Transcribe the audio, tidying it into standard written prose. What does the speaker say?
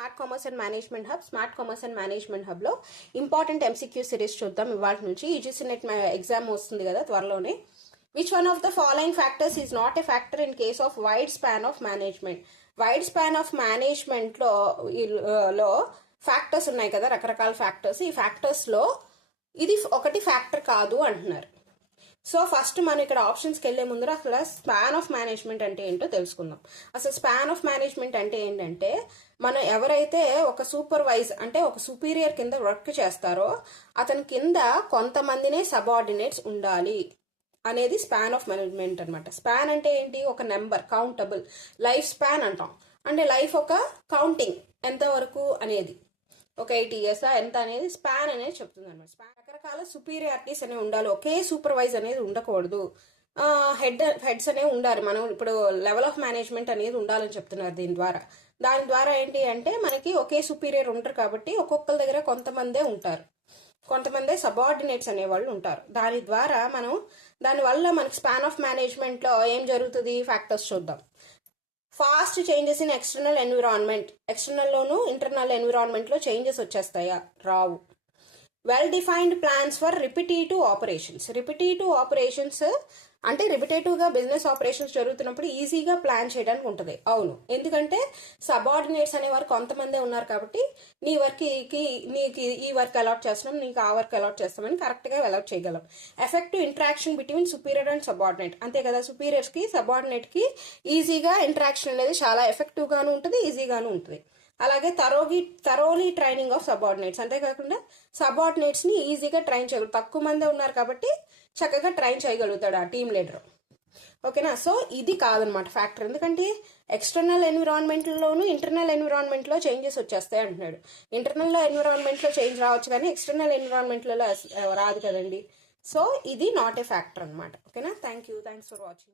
Smart commerce and management hub. Smart commerce and management హబ్లో important MCQ series చూద్దాం. ఇవాళ నుంచి యూజీసీ నెట్ ఎగ్జామ్ వస్తుంది కదా త్వరలోనే. Which one of the following factors is not a factor in case of wide span of management? Wide span of మేనేజ్మెంట్లో factors ఉన్నాయి కదా, రకరకాల ఫ్యాక్టర్స్. ఈ ఫ్యాక్టర్స్లో ఇది ఒకటి ఫ్యాక్టర్ కాదు అంటున్నారు. సో ఫస్ట్ మనం ఇక్కడ ఆప్షన్స్కి వెళ్లే ముందర అసలు స్పాన్ ఆఫ్ మేనేజ్మెంట్ అంటే ఏంటో తెలుసుకుందాం. అసలు స్పాన్ ఆఫ్ మేనేజ్మెంట్ అంటే ఏంటంటే, మనం ఎవరైతే ఒక సూపర్వైజ్ అంటే ఒక సుపీరియర్ కింద వర్క్ చేస్తారో అతని కింద కొంతమందినే సబార్డినేట్స్ ఉండాలి అనేది స్పాన్ ఆఫ్ మేనేజ్మెంట్ అనమాట. స్పాన్ అంటే ఏంటి? ఒక నెంబర్, కౌంటబుల్. లైఫ్ స్పాన్ అంటాం అంటే లైఫ్ ఒక కౌంటింగ్ ఎంతవరకు అనేది, ఒక 8 years ఎంత అనేది స్పాన్ అనేది చెప్తుంది అనమాట. స్పాన్ రకరకాల సుపీరియారిటీస్ అనేవి ఉండాలి, ఒకే సూపర్వైజ్ అనేది ఉండకూడదు. హెడ్స్ అనేవి ఉండాలి. మనం ఇప్పుడు లెవెల్ ఆఫ్ మేనేజ్మెంట్ అనేది ఉండాలని చెప్తున్నారు దాని ద్వారా ఏంటి అంటే మనకి ఒకే సుపీరియర్ ఉంటారు కాబట్టి ఒక్కొక్కరి దగ్గర కొంతమందే ఉంటారు, కొంతమందే సబార్డినేట్స్ అనేవాళ్ళు ఉంటారు. దానివల్ల మనకి స్పాన్ ఆఫ్ మేనేజ్మెంట్లో ఏం జరుగుతుంది? ఫ్యాక్టర్స్ చూద్దాం. Fast changes in external environment. ఎక్స్టర్నల్లోను ఇంటర్నల్ ఎన్విరాన్మెంట్లో చేంజెస్ వచ్చేస్తాయా? రావు. Well defined plans for repetitive operations. Repetitive operations అంటే రిపిటేటివ్గా బిజినెస్ ఆపరేషన్స్ జరుగుతున్నప్పుడు ఈజీగా ప్లాన్ చేయడానికి ఉంటుంది. అవును, ఎందుకంటే సబార్డినేట్స్ అనేవారు కొంతమందే ఉన్నారు కాబట్టి నీకు ఈ వర్క్ అలాట్ చేస్తున్నాం, నీకు ఆ వర్క్ అలాట్ చేస్తామని కరెక్ట్గా అలాట్ చేయగలం. Effective interaction between superior and subordinate. అంతే కదా, సుపీరియర్స్కి సబార్డినేట్కి ఈజీగా ఇంటరాక్షన్ అనేది చాలా ఎఫెక్టివ్గాను ఉంటుంది, ఈజీగాను ఉంటుంది. అలాగే థరోలీ ట్రైనింగ్ ఆఫ్ సబార్డినేట్స్. అంతేకాకుండా సబార్డినేట్స్ని ఈజీగా ట్రైన్ చేయగలరు. తక్కువ మందే ఉన్నారు కాబట్టి చక్కగా ట్రైన్ చేయగలుగుతాడు ఆ టీమ్ లీడర్. ఓకేనా? సో ఇది కాదనమాట ఫ్యాక్టర్. ఎందుకంటే ఎక్స్టర్నల్ ఎన్విరాన్మెంట్లోను ఇంటర్నల్ ఎన్విరాన్మెంట్లో చేంజెస్ వచ్చేస్తాయి అంటున్నాడు. ఇంటర్నల్ ఎన్విరాన్మెంట్లో చేంజ్ రావచ్చు కానీ ఎక్స్టర్నల్ ఎన్విరాన్మెంట్లో రాదు కదండి. సో ఇది నాట్ ఏ ఫ్యాక్టర్ అనమాట. ఓకేనా? Thanks for watching.